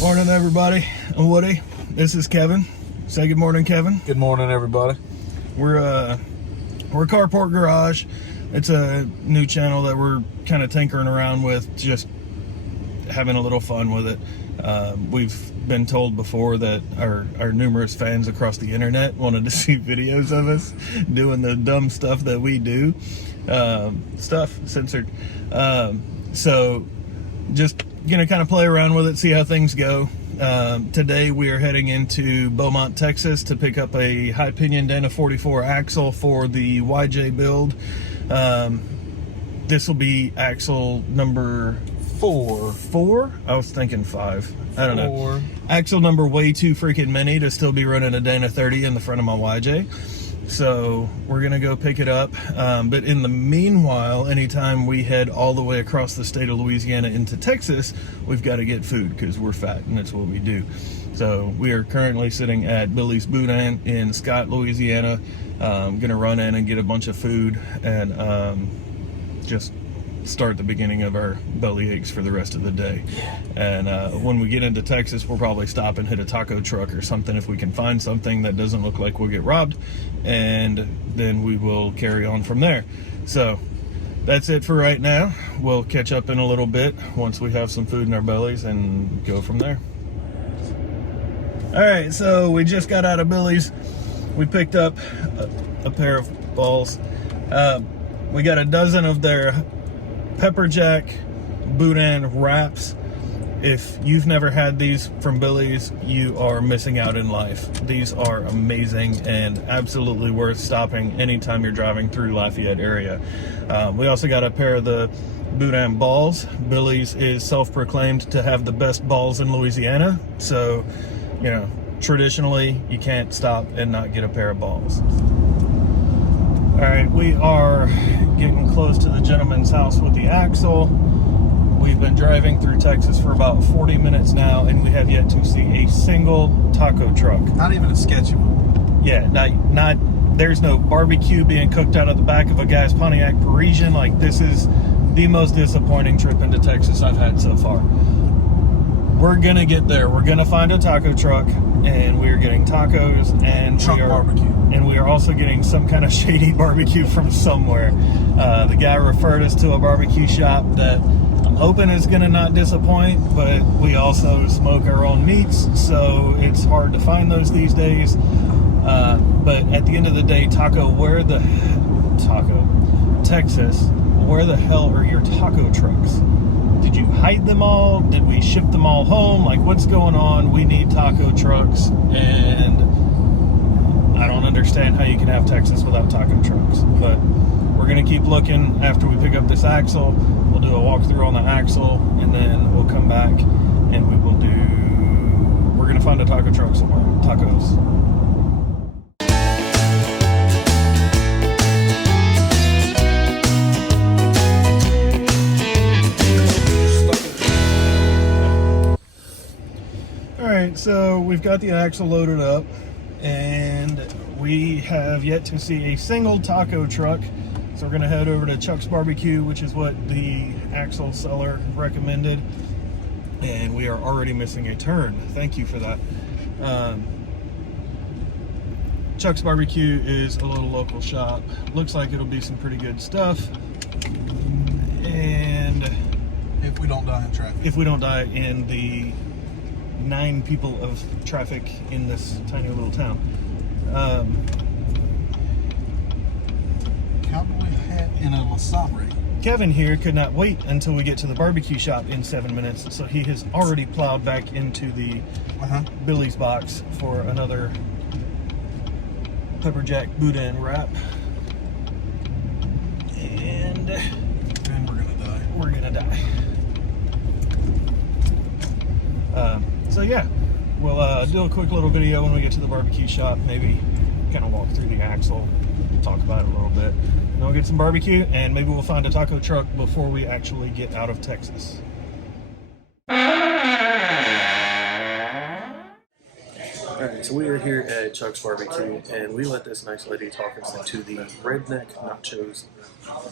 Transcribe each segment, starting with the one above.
Morning, everybody. I'm Woody. This is Kevin. Say good morning, Kevin. Good morning, everybody. We're Carport Garage. It's a new channel that we're kind of tinkering around with, just having a little fun with it. We've been told before that our numerous fans across the internet wanted to see videos of us doing the dumb stuff that we do. Stuff censored. So just gonna kind of play around with it, see how things go. Today we are heading into Beaumont, Texas to pick up a high pinion Dana 44 axle for the YJ build. This will be axle number four. I was thinking 5. I don't know. Axle number way too freaking many to still be running a Dana 30 in the front of my YJ. So we're gonna go pick it up, but in the meanwhile, anytime we head all the way across the state of Louisiana into Texas, we've got to get food because we're fat and that's what we do. So we are currently sitting at Billy's Boudin in Scott, Louisiana. Gonna run in and get a bunch of food and just start the beginning of our belly aches for the rest of the day. And when we get into Texas, we'll probably stop and hit a taco truck or something if we can find something that doesn't look like we'll get robbed, and then we will carry on from there. So that's it for right now. We'll catch up in a little bit once we have some food in our bellies and go from there. All right, so we just got out of Billy's. We picked up a pair of balls. We got a dozen of their pepper jack Boudin wraps. If you've never had these from Billy's, you are missing out in life. These are amazing and absolutely worth stopping anytime you're driving through Lafayette area. We also got a pair of the Boudin balls. Billy's is self-proclaimed to have the best balls in Louisiana, so you know, traditionally you can't stop and not get a pair of balls. All right, we are getting close to the gentleman's house with the axle. We've been driving through Texas for about 40 minutes now, and we have yet to see a single taco truck. Not even a sketchy one. Yeah, not. There's no barbecue being cooked out of the back of a guy's Pontiac Parisian. Like, this is the most disappointing trip into Texas I've had so far. We're gonna get there. We're gonna find a taco truck, and we're getting tacos and barbecue. And we are also getting some kind of shady barbecue from somewhere. The guy referred us to a barbecue shop that I'm hoping is gonna not disappoint, but we also smoke our own meats, so it's hard to find those these days. But at the end of the day, Texas, where the hell are your taco trucks? Did you hide them all? Did we ship them all home? Like, what's going on? We need taco trucks, and I don't understand how you can have Texas without taco trucks. But we're gonna keep looking after we pick up this axle. We'll do a walkthrough on the axle, and then we'll come back and we're gonna find a taco truck somewhere. Tacos. So we've got the axle loaded up, and we have yet to see a single taco truck. So we're gonna head over to Chuck's Barbecue, which is what the axle seller recommended, and we are already missing a turn. Thank you for that. Chuck's Barbecue is a little local shop. Looks like it'll be some pretty good stuff, and if we don't die in traffic. If we don't die in the 9 people of traffic in this tiny little town. Cowboy hat and a Lasabre. Kevin here could not wait until we get to the barbecue shop in 7 minutes, so he has already plowed back into the Billy's box for another pepper jack Boudin wrap. And we're gonna die. We're gonna die. So yeah, we'll do a quick little video when we get to the barbecue shop, maybe kind of walk through the axle, talk about it a little bit. Then we'll get some barbecue, and maybe we'll find a taco truck before we actually get out of Texas. Alright, so we are here at Chuck's Barbecue, and we let this nice lady talk us into the redneck nachos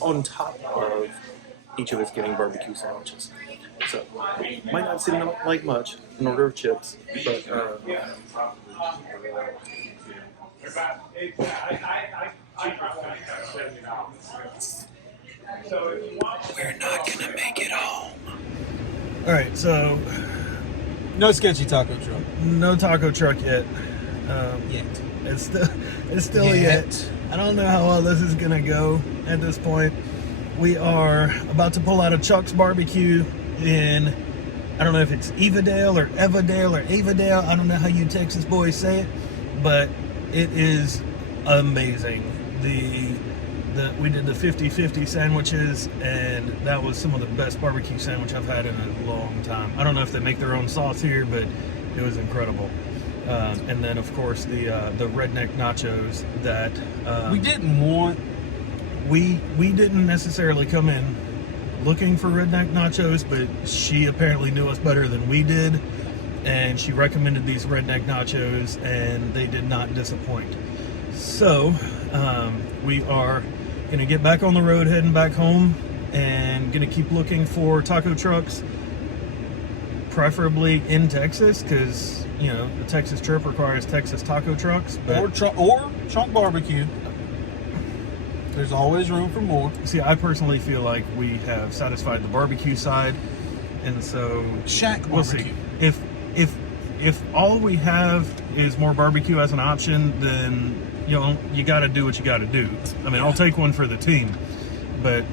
on top of each of us getting barbecue sandwiches. So, might not seem like much in order of chips, but we're not gonna make it home. All right, so No sketchy taco truck. no taco truck yet. Yet. It's still yet. I don't know how well this is gonna go at this point. We are about to pull out of Chuck's Barbecue in, I don't know if it's Evadale or Evadale or Avadale. I don't know how you Texas boys say it, but it is amazing. We did the 50-50 sandwiches, and that was some of the best barbecue sandwich I've had in a long time. I don't know if they make their own sauce here, but it was incredible. And then, of course, the redneck nachos that We didn't want. we didn't necessarily come in looking for redneck nachos, but she apparently knew us better than we did, and she recommended these redneck nachos, and they did not disappoint. So we are gonna get back on the road, heading back home, and gonna keep looking for taco trucks, preferably in Texas, because you know the Texas trip requires Texas taco trucks. But Or Trunk Barbecue. There's always room for more. see, I personally feel like we have satisfied the barbecue side, and so Shack we'll Barbecue. see. If all we have is more barbecue as an option, then you got to do what you got to do. I mean, I'll take one for the team. But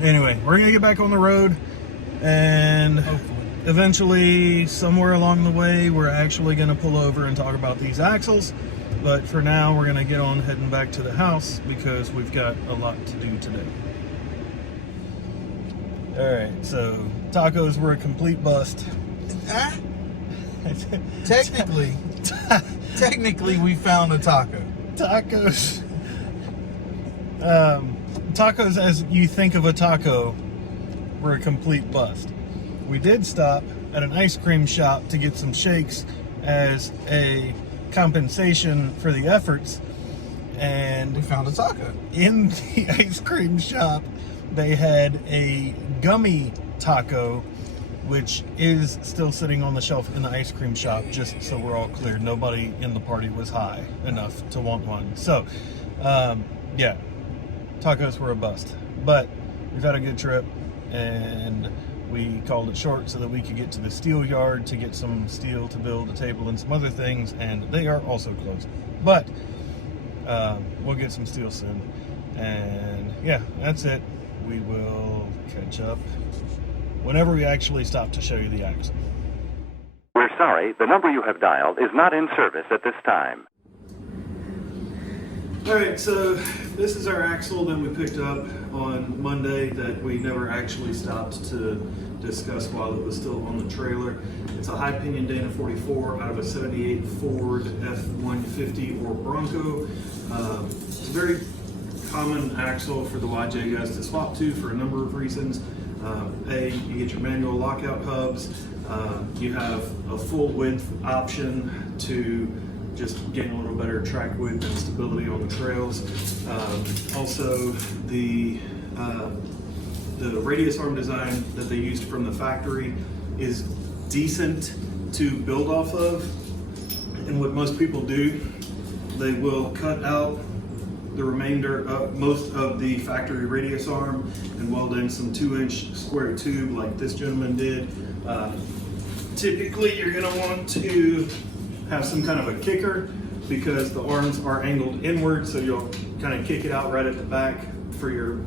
anyway, we're gonna get back on the road, and Hopefully. eventually, somewhere along the way, we're actually gonna pull over and talk about these axles. But for now, we're gonna get on heading back to the house because we've got a lot to do today. All right, so tacos were a complete bust. Technically, we found a taco. Tacos. Tacos, as you think of a taco, were a complete bust. We did stop at an ice cream shop to get some shakes as a compensation for the efforts, and We found a taco. in the ice cream shop they had a gummy taco, which is still sitting on the shelf in the ice cream shop, just so we're all clear. Nobody in the party was high enough to want one. So yeah, tacos were a bust, but we've had a good trip, and we called it short so that we could get to the steel yard to get some steel to build a table and some other things, and they are also closed. But we'll get some steel soon. And yeah, that's it. We will catch up whenever we actually stop to show you the axle. We're sorry, the number you have dialed is not in service at this time. All right, so this is our axle that we picked up on Monday that we never actually stopped to discuss while it was still on the trailer. It's a high pinion Dana 44 out of a 78 Ford F-150 or Bronco. It's a very common axle for the YJ guys to swap to for a number of reasons. You get your manual lockout hubs. You have a full width option to just gain a little better track width and stability on the trails. Also, the radius arm design that they used from the factory is decent to build off of. And what most people do, they will cut out the remainder of most of the factory radius arm and weld in some 2-inch square tube like this gentleman did. Typically, you're going to want to have some kind of a kicker because the arms are angled inward, so you'll kind of kick it out right at the back for your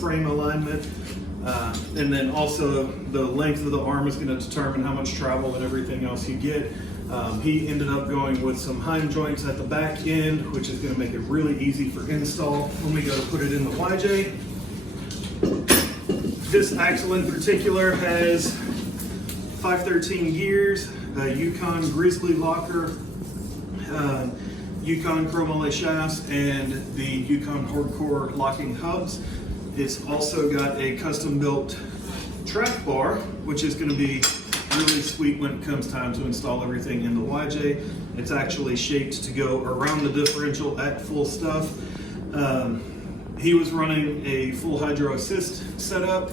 frame alignment. And then also the length of the arm is going to determine how much travel and everything else you get. He ended up going with some Heim joints at the back end, which is going to make it really easy for install when we go to put it in the YJ. This axle in particular has 513 gears, a Yukon Grizzly locker, Yukon chromoly shafts, and the Yukon hardcore locking hubs. It's also got a custom built track bar, which is going to be really sweet when it comes time to install everything in the YJ. It's actually shaped to go around the differential at full stuff. He was running a full hydro assist setup.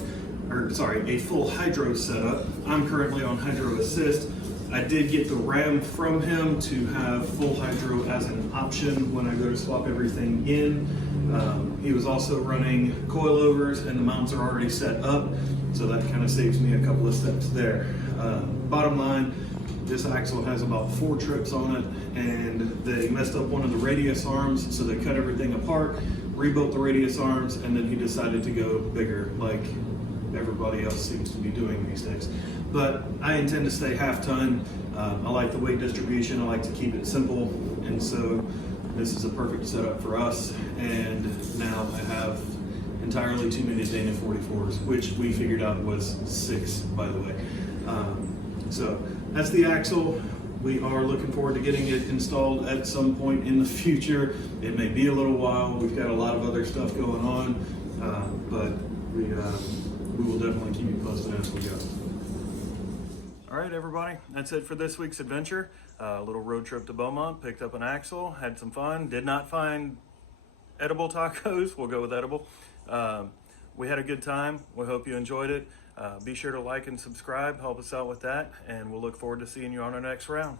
a full hydro setup. I'm currently on hydro assist. I did get the RAM from him to have full hydro as an option when I go to swap everything in. He was also running coilovers, and the mounts are already set up, so that kind of saves me a couple of steps there. Bottom line, this axle has about 4 trips on it, and they messed up one of the radius arms, so they cut everything apart, rebuilt the radius arms, and then he decided to go bigger, like everybody else seems to be doing these days. But I intend to stay half ton. I like the weight distribution. I like to keep it simple, and so this is a perfect setup for us. And now I have entirely too many Dana 44s, which we figured out was 6, by the way. So that's the axle. We are looking forward to getting it installed at some point in the future. It may be a little while. We've got a lot of other stuff going on, but we will definitely keep you posted as we go. All right, everybody, that's it for this week's adventure. A little road trip to Beaumont, picked up an axle, had some fun. Did not find edible tacos. We'll go with edible. We had a good time. We hope you enjoyed it. Be sure to like and subscribe, help us out with that, and we'll look forward to seeing you on our next round.